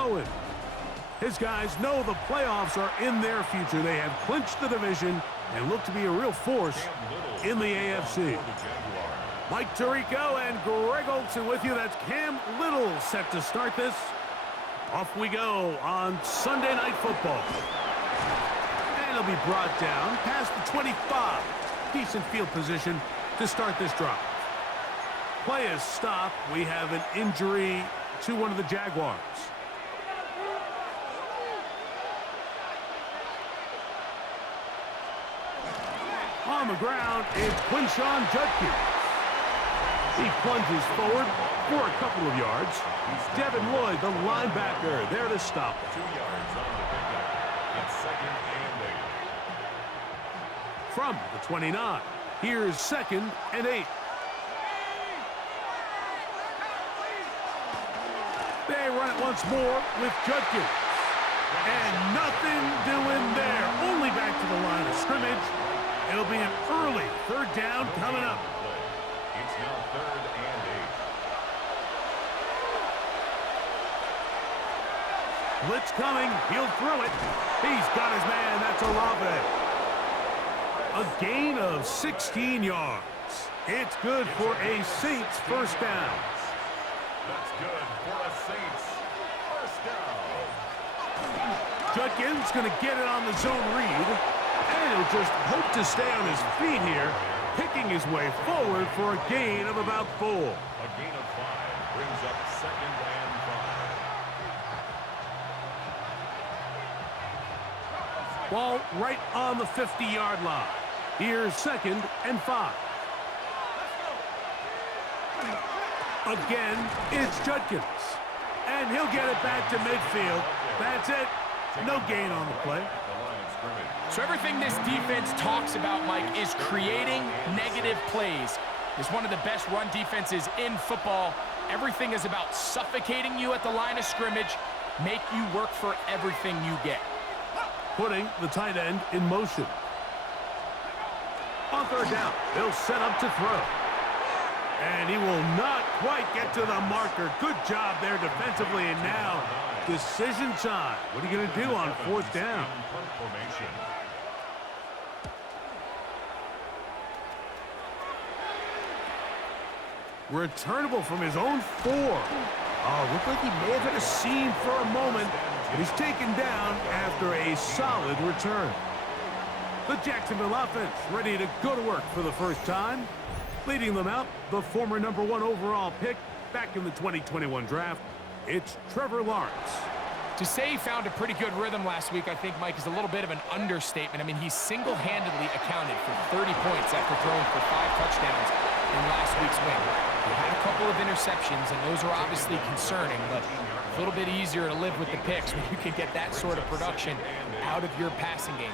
Cohen. His guys know the playoffs are in their future. They have clinched the division and look to be a real force in the AFC. Mike Tirico and Greg Olsen with you. That's Cam Little set to start this. Off we go on Sunday Night Football. And it'll be brought down past the 25. Decent field position to start this drive. Play is stopped. We have an injury to one of the Jaguars. On the ground, it's Quinshon Judkins. He plunges forward for a couple of yards. Devin Lloyd, the linebacker, there to stop it. 2 yards on the pickup. It's 2nd and 8. From the 29, here's 2nd and 8. They run it once more with Judkins. And nothing doing there. Only back to the line of scrimmage. It'll be an early 3rd down coming up. It's now 3rd and 8. Blitz coming. He'll throw it. He's got his man. That's Olave. A gain of 16 yards. It's good for a Saints first down. That's good for a Saints first down. Judkins going to get it on the zone read. And he'll just hope to stay on his feet here, picking his way forward for a gain of about 4. A gain of 5 brings up 2nd and 5. Ball right on the 50-yard line. Here's 2nd and 5. Again, it's Judkins. And he'll get it back to midfield. That's it. No gain on the play. So everything this defense talks about, Mike, is creating negative plays. It's one of the best run defenses in football. Everything is about suffocating you at the line of scrimmage, make you work for everything you get. Putting the tight end in motion. On 3rd down, they'll set up to throw. And he will not quite get to the marker. Good job there defensively, and now decision time. What are you going to do on 4th down? Returnable from his own 4. Oh, looked like he may have hit a seam for a moment, but he's taken down after a solid return. The Jacksonville offense ready to go to work for the first time. Leading them out, the former #1 overall pick back in the 2021 draft, it's Trevor Lawrence. To say he found a pretty good rhythm last week, I think, Mike, is a little bit of an understatement. I mean, he single-handedly accounted for 30 points after throwing for 5 touchdowns in last week's win. He had a couple of interceptions, and those are obviously concerning, but a little bit easier to live with the picks when you can get that sort of production out of your passing game.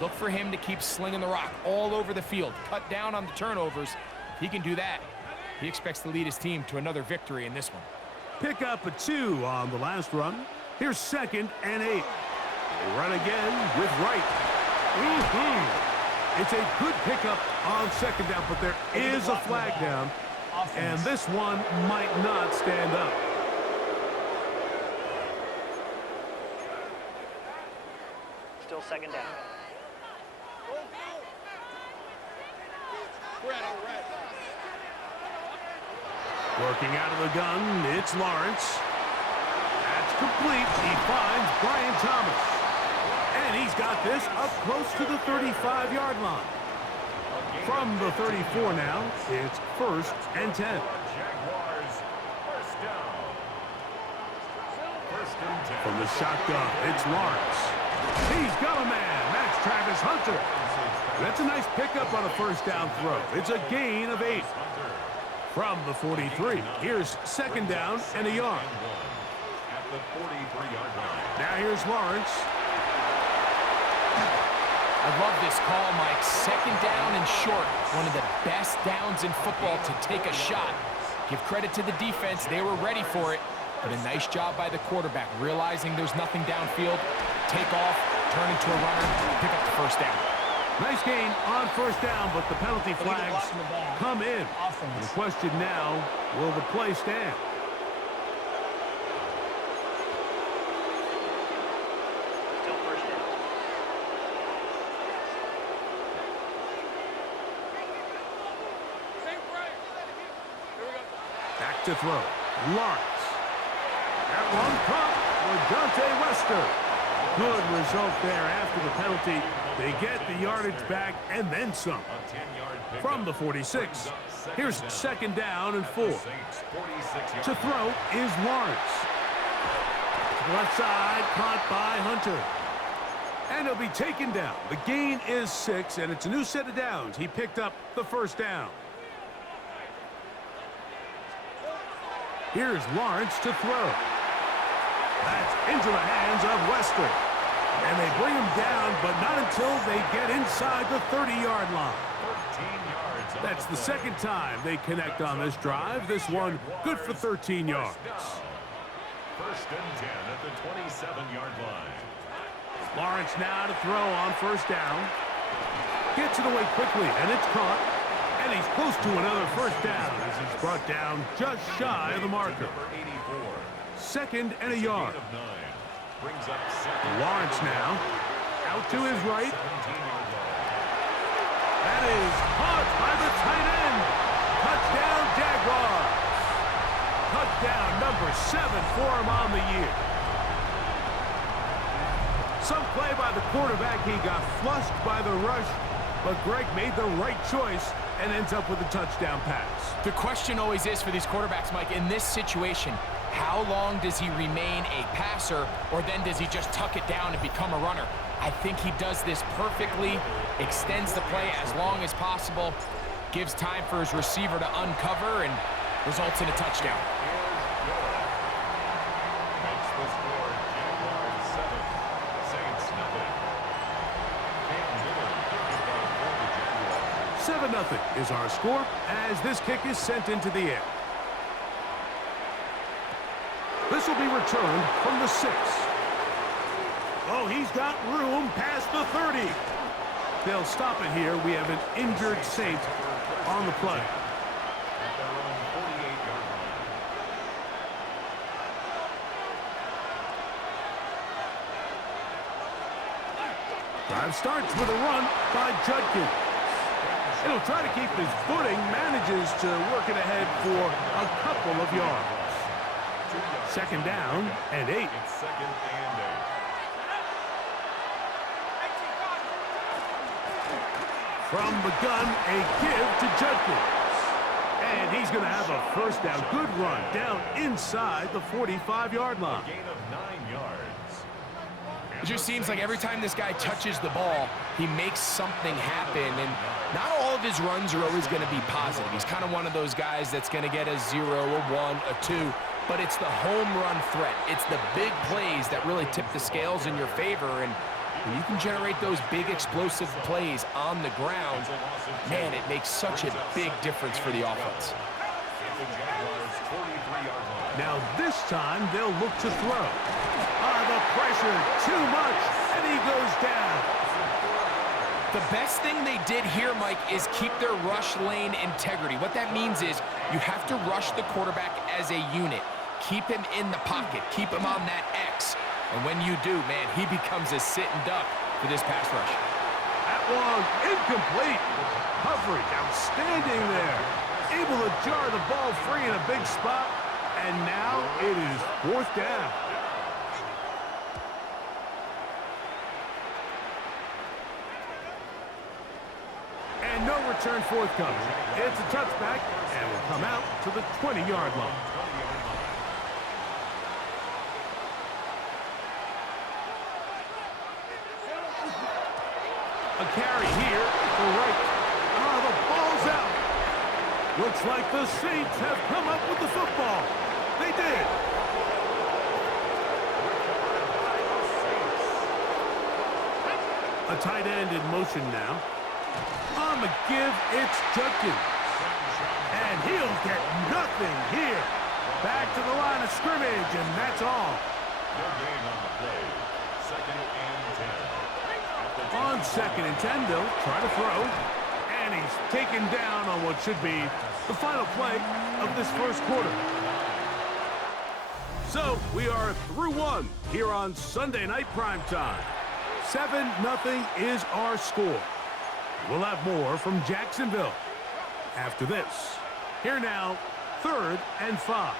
Look for him to keep slinging the rock all over the field, cut down on the turnovers. If he can do that, he expects to lead his team to another victory in this one. Pick up a 2 on the last run. Here's 2nd and 8. They run again with Wright. It's a good pickup on 2nd down, but there is a flag down, and this one might not stand up. Still 2nd down. Working out of the gun, it's Lawrence. That's complete. He finds Brian Thomas. And he's got this up close to the 35-yard line. From the 34 now, it's 1st and 10. Jaguars first down. 1st and 10. From the shotgun, it's Lawrence. He's got a man. That's Travis Hunter. That's a nice pickup on a 1st down throw. It's a gain of 8. From the 43, here's 2nd down and a yard. At the 43-yard line. Now here's Lawrence. I love this call, Mike. 2nd down and short. One of the best downs in football to take a shot. Give credit to the defense. They were ready for it. But a nice job by the quarterback, realizing there's nothing downfield. Take off, turn into a runner, pick up the 1st down. Nice gain on 1st down, but the penalty flags come in. And the question now, will the play stand? to throw. Lawrence. That one caught for Dante Wester. Good result there after the penalty. They get the yardage back and then some. From the 46, here's 2nd down and 4. To throw is Lawrence. To the left side, caught by Hunter. And he'll be taken down. The gain is 6, and it's a new set of downs. He picked up the 1st down. Here's Lawrence to throw. That's into the hands of Wester. And they bring him down, but not until they get inside the 30-yard line. That's the 2nd time they connect on this drive. This one good for 13 yards. 1st and 10 at the 27-yard line. Lawrence now to throw on 1st down. Gets it away quickly, and it's caught. And he's close to another 1st down as he's brought down just shy of the marker. 2nd and a yard. Lawrence now out to his right. That is caught by the tight end. Touchdown, Jaguars. Touchdown number 7 for him on the year. Some play by the quarterback. He got flushed by the rush, but Greg made the right choice and ends up with a touchdown pass. The question always is for these quarterbacks, Mike, in this situation, how long does he remain a passer, or then does he just tuck it down and become a runner? I think he does this perfectly, extends the play as long as possible, gives time for his receiver to uncover, and results in a touchdown. Makes the score Jaguars 7, Saints nothing. 7-0 is our score as this kick is sent into the air. This will be returned from the 6. Oh, he's got room past the 30. They'll stop it here. We have an injured Saint on the play. At their own 48-yard line. Drive starts with a run by Judkins. He'll try to keep his footing, manages to work it ahead for a couple of yards. 2nd down and 8. It's 2nd and 8. From the gun, a give to Judkins. And he's going to have a 1st down. Good run down inside the 45-yard line. Gain of 9 yards. It just seems like every time this guy touches the ball, he makes something happen, and not all of his runs are always going to be positive. He's kind of one of those guys that's going to get a 0, a 1, a 2, but it's the home run threat. It's the big plays that really tip the scales in your favor, and when you can generate those big explosive plays on the ground, man, it makes such a big difference for the offense. The Jaguars 43-yard line. Now this time they'll look to throw. The pressure, too much, and he goes down. The best thing they did here, Mike, is keep their rush lane integrity. What that means is you have to rush the quarterback as a unit. Keep him in the pocket. Keep him on that X. And when you do, man, he becomes a sitting duck for this pass rush. That one, incomplete. Coverage, outstanding there. Able to jar the ball free in a big spot. And now it is 4th down. And no return forthcoming. It's a touchback and will come out to the 20-yard line. A carry here for right. The ball's out. Looks like the Saints have come up with the football. They did. A tight end in motion now. On the give, it's Judkins. And he'll get nothing here. Back to the line of scrimmage, and that's all. No gain on the play. 2nd and 10. On 2nd and 10, they'll try to throw. And he's taken down on what should be the final play of this 1st quarter. So we are through 1 here on Sunday Night Primetime. 7-0 is our score. We'll have more from Jacksonville after this. Here now 3rd and 5.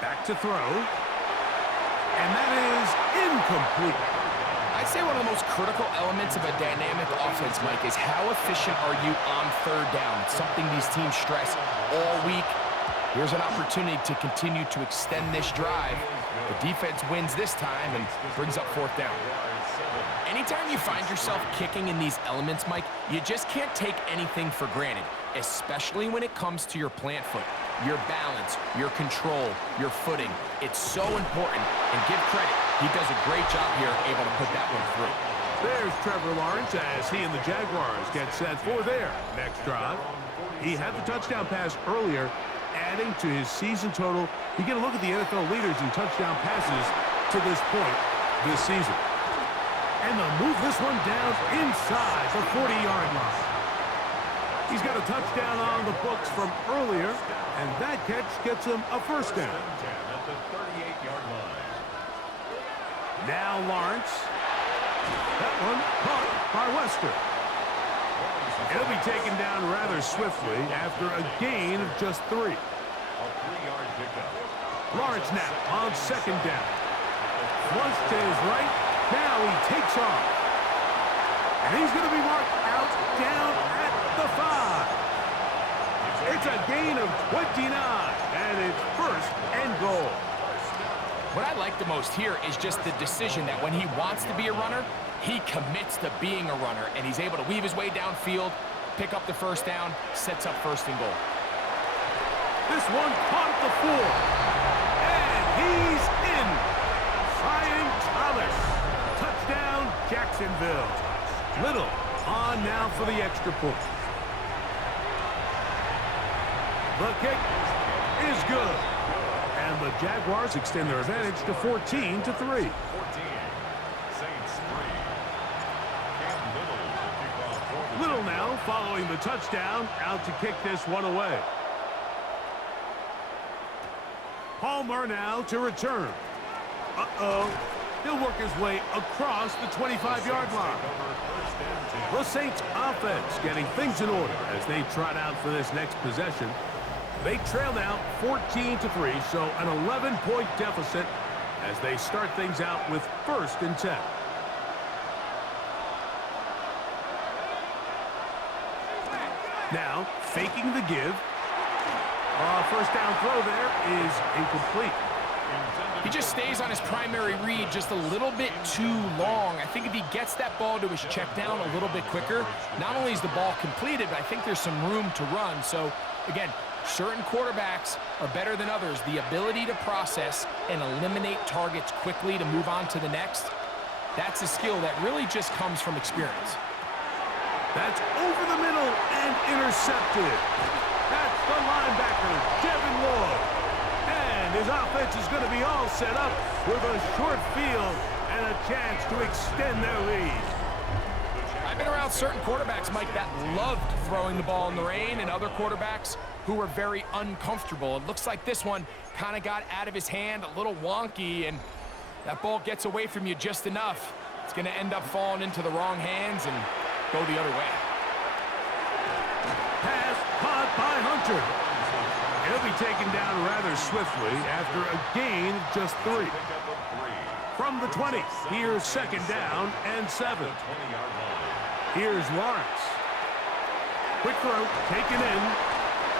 Back to throw. And that is incomplete. I'd say one of the most critical elements of a dynamic offense, Mike, is how efficient are you on 3rd down? It's something these teams stress all week. Here's an opportunity to continue to extend this drive. The defense wins this time and brings up 4th down. Anytime you find yourself kicking in these elements, Mike, you just can't take anything for granted, especially when it comes to your plant foot, your balance, your control, your footing. It's so important, and give credit. He does a great job here, able to put that one through. There's Trevor Lawrence as he and the Jaguars get set for their next drive. He had the touchdown pass earlier, adding to his season total. You get a look at the NFL leaders in touchdown passes to this point this season. And they'll move this one down inside the 40-yard line. He's got a touchdown on the books from earlier, and that catch gets him a 1st down. At the 38-yard line. Now Lawrence. That one caught by Wester. It'll be taken down rather swiftly after a gain of just 3. A 3-yard pickup. Lawrence now on 2nd down. Once to his right. Now he takes off. And he's going to be marked out down at the 5. It's a gain of 29, and it's 1st and goal. What I like the most here is just the decision that when he wants to be a runner, he commits to being a runner, and he's able to weave his way downfield, pick up the 1st down, sets up 1st and goal. This one caught at the 4. And he's in. Ryan Thomas. Touchdown, Jacksonville. Little on now for the extra point. The kick is good. And the Jaguars extend their advantage to 14-3. 14. Saints 3. Cam Little to kick off for the Little now following the touchdown, out to kick this one away. Palmer now to return. Uh-oh. He'll work his way across the 25-yard line. The Saints offense getting things in order as they trot out for this next possession. They trail now 14-3, so an 11-point deficit as they start things out with 1st and 10. Now, faking the give. 1st down throw there is incomplete. He just stays on his primary read just a little bit too long. I think if he gets that ball to his check down a little bit quicker, not only is the ball completed, but I think there's some room to run. So, again, certain quarterbacks are better than others. The ability to process and eliminate targets quickly to move on to the next, that's a skill that really just comes from experience. That's over the middle and intercepted. That's the linebacker, Devin Lloyd. And his offense is going to be all set up with a short field and a chance to extend their lead. I've been around certain quarterbacks, Mike, that loved throwing the ball in the rain, and other quarterbacks who were very uncomfortable. It looks like this one kind of got out of his hand, a little wonky, and that ball gets away from you just enough. It's going to end up falling into the wrong hands and go the other way. Pass caught by Hunter. He'll be taken down rather swiftly after a gain of just 3. From the 20, here's 2nd down and 7. Here's Lawrence. Quick throw, taken in.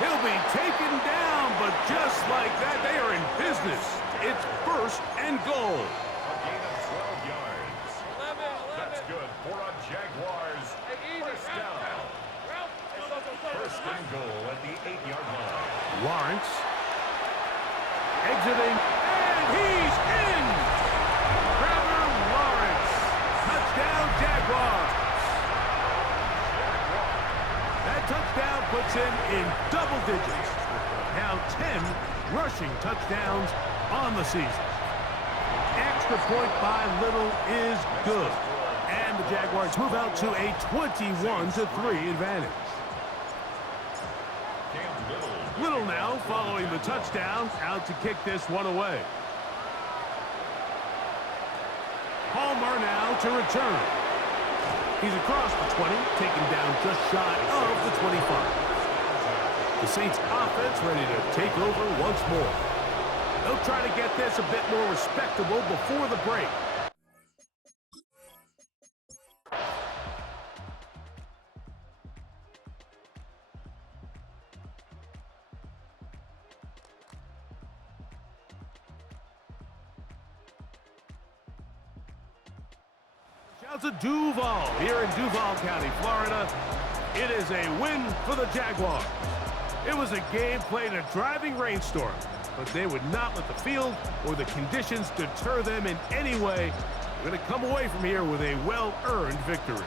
He'll be taken down, but just like that, they are in business. It's 1st and goal. A gain of 12 yards. That's good for a Jaguars 1st down. 1st and goal at the 8-yard line. Lawrence. Exiting, and he's in! Trevor Lawrence. Touchdown, Jaguars. That touchdown puts him in double digits. Now 10 rushing touchdowns on the season. Extra point by Little is good. And the Jaguars move out to a 21-3 advantage. Little now following the touchdown, out to kick this one away. Palmer now to return. He's across the 20, taken down just shy of the 25. The Saints offense ready to take over once more. They'll try to get this a bit more respectable before the break. Out to Duval here in Duval County, Florida. It is a win for the Jaguars. It was a game played in a driving rainstorm, but they would not let the field or the conditions deter them in any way. They're going to come away from here with a well-earned victory.